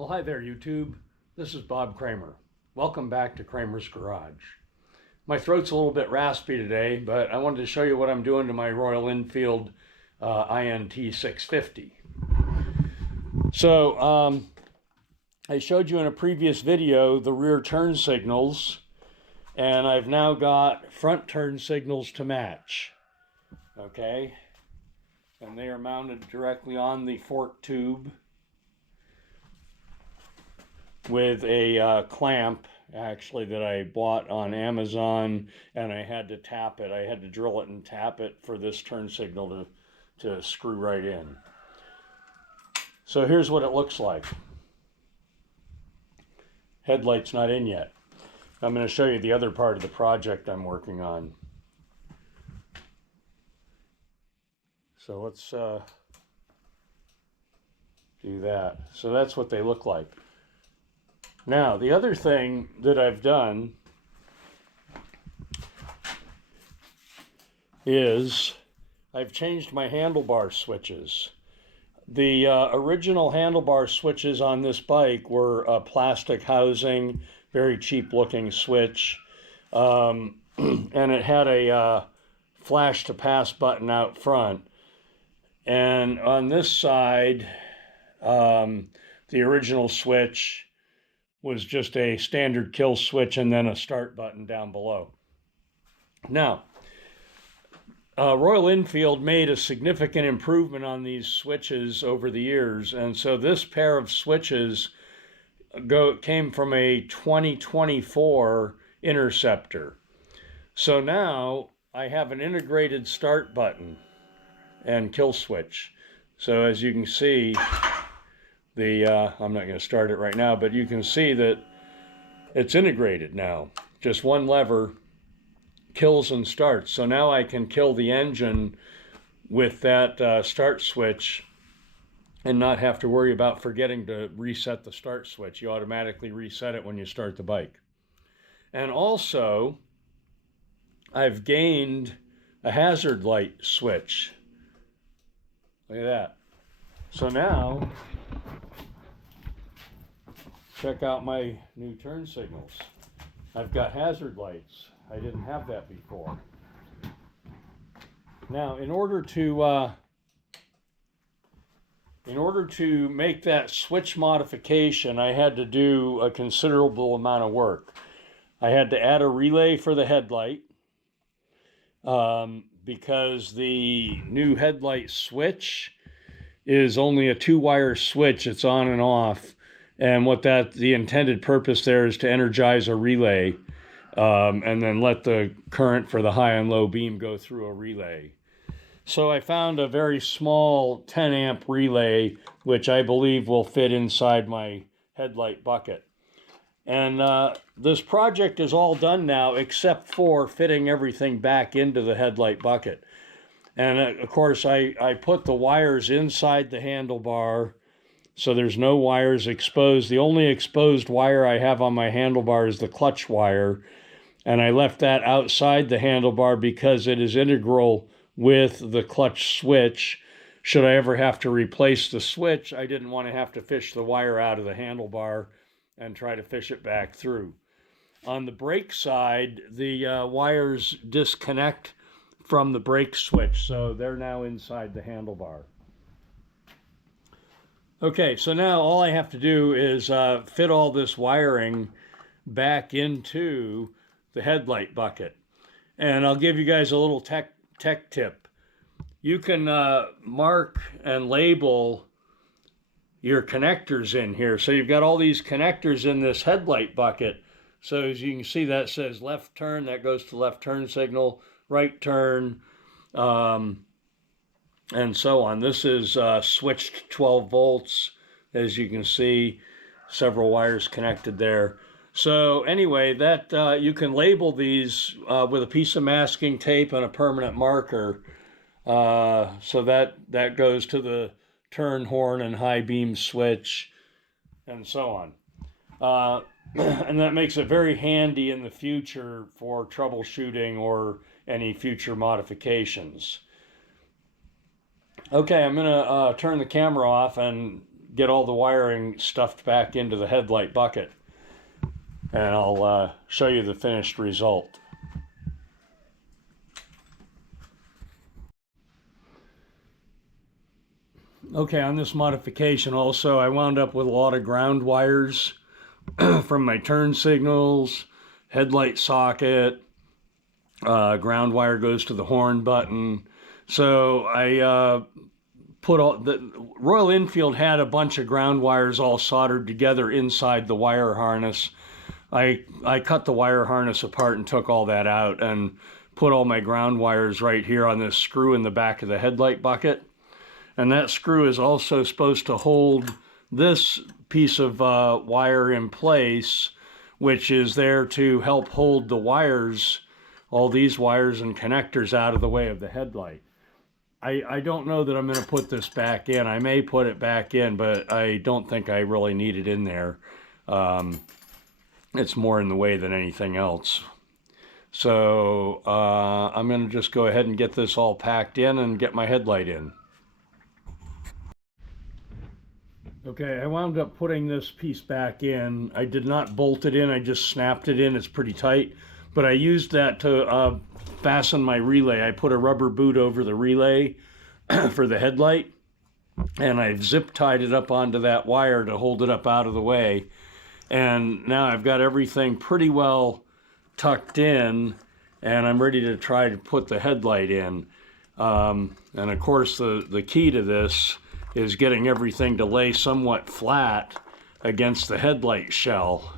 Well, hi there, YouTube. This is Bob Kramer. Welcome back to Kramer's Garage. My throat's a little bit raspy today, but I wanted to show you what I'm doing to my Royal Enfield INT 650. So, I showed you in a previous video the rear turn signals, and I've now got front turn signals to match. Okay? And they are mounted directly on the fork tube with a clamp, actually, that I bought on Amazon, and I had to tap it. I had to drill it and tap it for this turn signal to screw right in. So here's what it looks like. Headlight's not in yet. I'm going to show you the other part of the project I'm working on. So let's do that. So that's what they look like. Now, the other thing that I've done is I've changed my handlebar switches. The original handlebar switches on this bike were a plastic housing, very cheap looking switch, and it had a flash to pass button out front. And on this side, the original switch was just a standard kill switch and then a start button down below. Now, Royal Enfield made a significant improvement on these switches over the years, and so this pair of switches came from a 2024 Interceptor. So now I have an integrated start button and kill switch. So as you can see, I'm not going to start it right now, but you can see that it's integrated now. Just one lever kills and starts. So now I can kill the engine with that start switch and not have to worry about forgetting to reset the start switch. You automatically reset it when you start the bike. And also, I've gained a hazard light switch. Look at that. So now, check out my new turn signals. I've got hazard lights. I didn't have that before. Now, in order to make that switch modification, I had to do a considerable amount of work. I had to add a relay for the headlight because the new headlight switch is only a 2-wire switch. It's on and off. And the intended purpose there is to energize a relay and then let the current for the high and low beam go through a relay. So I found a very small 10 amp relay, which I believe will fit inside my headlight bucket. And this project is all done now except for fitting everything back into the headlight bucket. And of course, I put the wires inside the handlebar, so there's no wires exposed. The only exposed wire I have on my handlebar is the clutch wire, and I left that outside the handlebar because it is integral with the clutch switch. Should I ever have to replace the switch, I didn't want to have to fish the wire out of the handlebar and try to fish it back through. On the brake side, the wires disconnect from the brake switch, so they're now inside the handlebar. Okay, so now all I have to do is fit all this wiring back into the headlight bucket. And I'll give you guys a little tech tip. You can mark and label your connectors in here. So you've got all these connectors in this headlight bucket. So as you can see, that says left turn, that goes to left turn signal, right turn, and so on. This is switched 12 volts, as you can see, several wires connected there. So anyway, that you can label these with a piece of masking tape and a permanent marker. So that goes to the turn horn and high beam switch and so on. And that makes it very handy in the future for troubleshooting or any future modifications. Okay, I'm going to turn the camera off and get all the wiring stuffed back into the headlight bucket, and I'll show you the finished result. Okay, on this modification also, I wound up with a lot of ground wires from my turn signals, headlight socket, ground wire goes to the horn button. So I put all the Royal Enfield had a bunch of ground wires all soldered together inside the wire harness. I cut the wire harness apart and took all that out and put all my ground wires right here on this screw in the back of the headlight bucket. And that screw is also supposed to hold this piece of wire in place, which is there to help hold the wires, all these wires and connectors, out of the way of the headlight. I don't know that I'm going to put this back in. I may put it back in, but I don't think I really need it in there. It's more in the way than anything else. So I'm going to just go ahead and get this all packed in and get my headlight in. Okay, I wound up putting this piece back in. I did not bolt it in, I just snapped it in. It's pretty tight, but I used that to fasten my relay. I put a rubber boot over the relay for the headlight, and I've zip tied it up onto that wire to hold it up out of the way. And now I've got everything pretty well tucked in, and I'm ready to try to put the headlight in. And of course, the key to this is getting everything to lay somewhat flat against the headlight shell,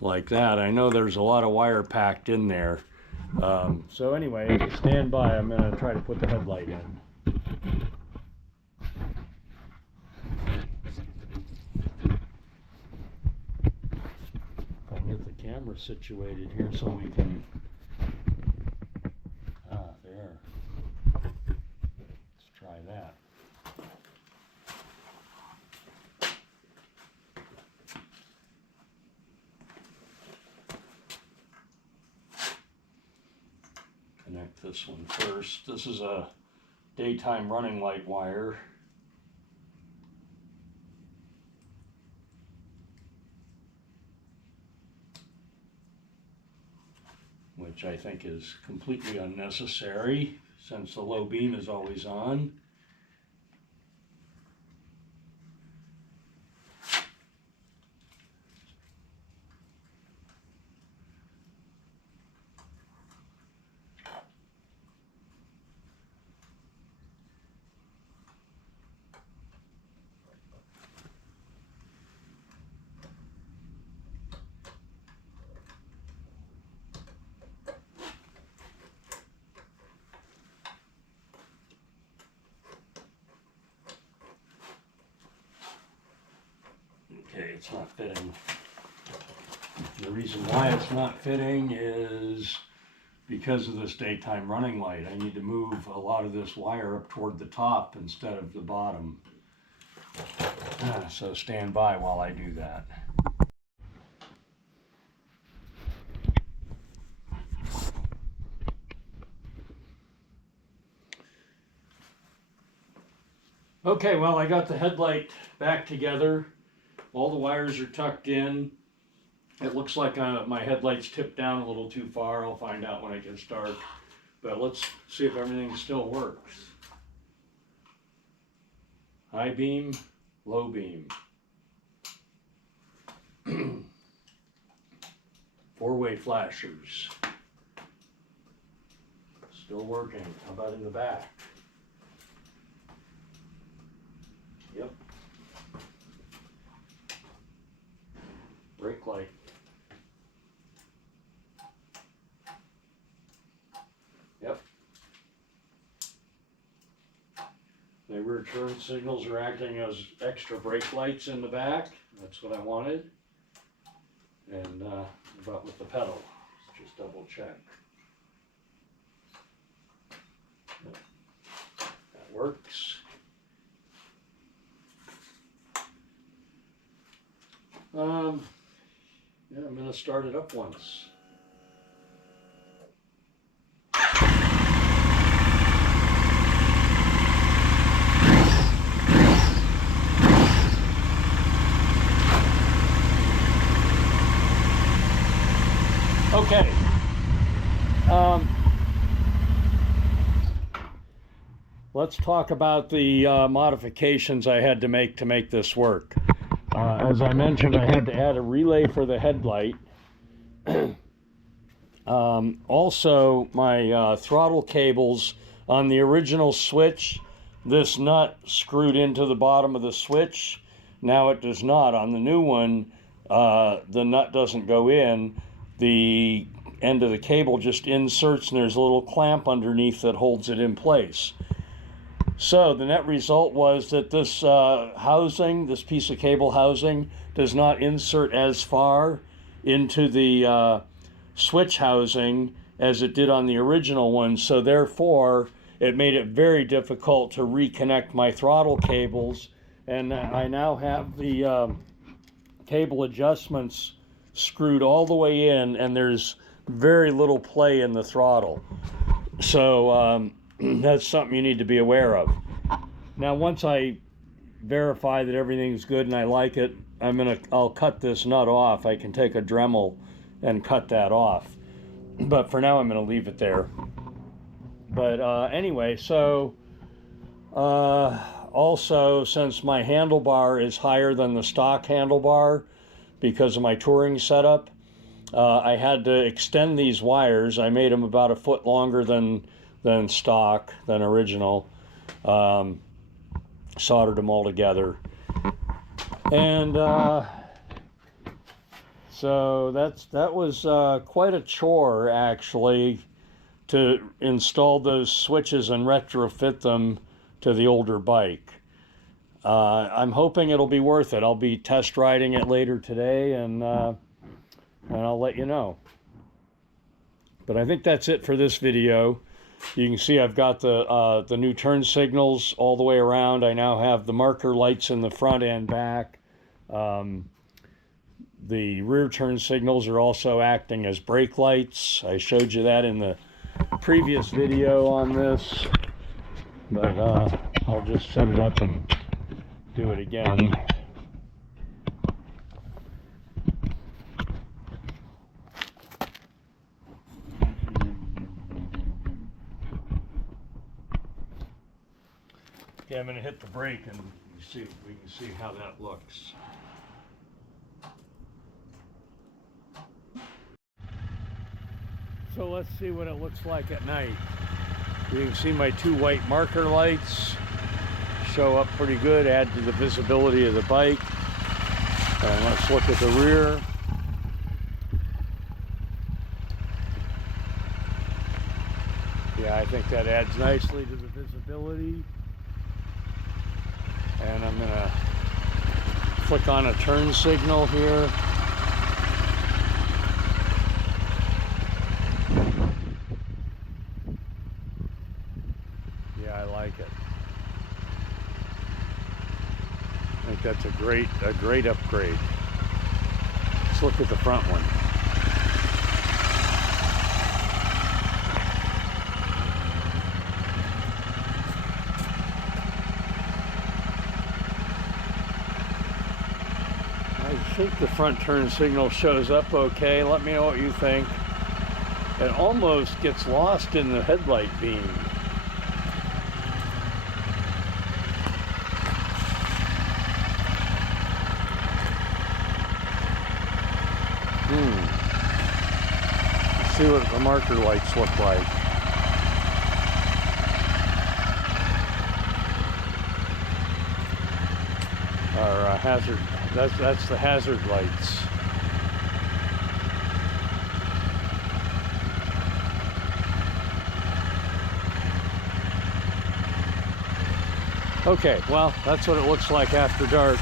like that. I know there's a lot of wire packed in there. So anyway, stand by. I'm going to try to put the headlight in. I'll get the camera situated here so we can... there. Let's try that. Connect this one first. This is a daytime running light wire. Which I think is completely unnecessary since the low beam is always on. Okay, it's not fitting. The reason why it's not fitting is because of this daytime running light. I need to move a lot of this wire up toward the top instead of the bottom. So stand by while I do that. Okay, well, I got the headlight back together. All the wires are tucked in. It looks like my headlight's tipped down a little too far. I'll find out when it gets dark. But let's see if everything still works. High beam, low beam. 4-way flashers. Still working. How about in the back? Yep. Brake light. Yep. The rear turn signals are acting as extra brake lights in the back. That's what I wanted. And about with the pedal, let's just double check. Yep. That works. Yeah, I'm going to start it up once. let's talk about the modifications I had to make this work. As I mentioned, I had to add a relay for the headlight. Also, my throttle cables on the original switch, this nut screwed into the bottom of the switch. Now it does not. On the new one, the nut doesn't go in. The end of the cable just inserts, and there's a little clamp underneath that holds it in place. So the net result was that this housing, this piece of cable housing, does not insert as far into the switch housing as it did on the original one. So therefore, it made it very difficult to reconnect my throttle cables. And I now have the cable adjustments screwed all the way in, and there's very little play in the throttle. So that's something you need to be aware of. Now, once I verify that everything's good and I like it, I'll cut this nut off. I can take a Dremel and cut that off. But for now, I'm going to leave it there. But anyway, so also, since my handlebar is higher than the stock handlebar because of my touring setup, I had to extend these wires. I made them about a foot longer than stock, than original. Soldered them all together. And so that was quite a chore, actually, to install those switches and retrofit them to the older bike. I'm hoping it'll be worth it. I'll be test riding it later today, and I'll let you know. But I think that's it for this video. You can see I've got the new turn signals all the way around. I now have the marker lights in the front and back. The rear turn signals are also acting as brake lights. I showed you that in the previous video on this, but I'll just set it up and do it again. Okay, I'm going to hit the brake and we can see how that looks. So let's see what it looks like at night. You can see my two white marker lights show up pretty good, add to the visibility of the bike. And let's look at the rear. Yeah, I think that adds nicely to the visibility. And I'm going to click on a turn signal here. Yeah, I like it. I think that's a great upgrade. Let's look at the front one. I think the front turn signal shows up okay. Let me know what you think. It almost gets lost in the headlight beam. Let's see what the marker lights look like. Our hazard. That's the hazard lights. Okay, well, that's what it looks like after dark.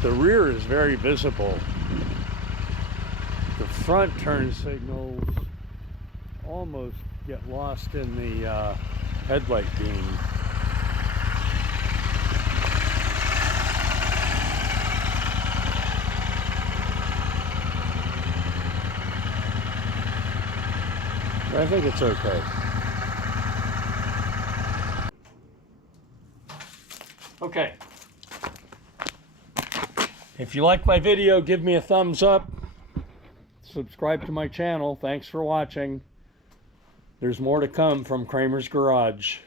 The rear is very visible. The front turn signals almost get lost in the headlight beam. I think it's okay. Okay. If you like my video, give me a thumbs up. subscribe to my channel. Thanks for watching. There's more to come from Kramer's Garage.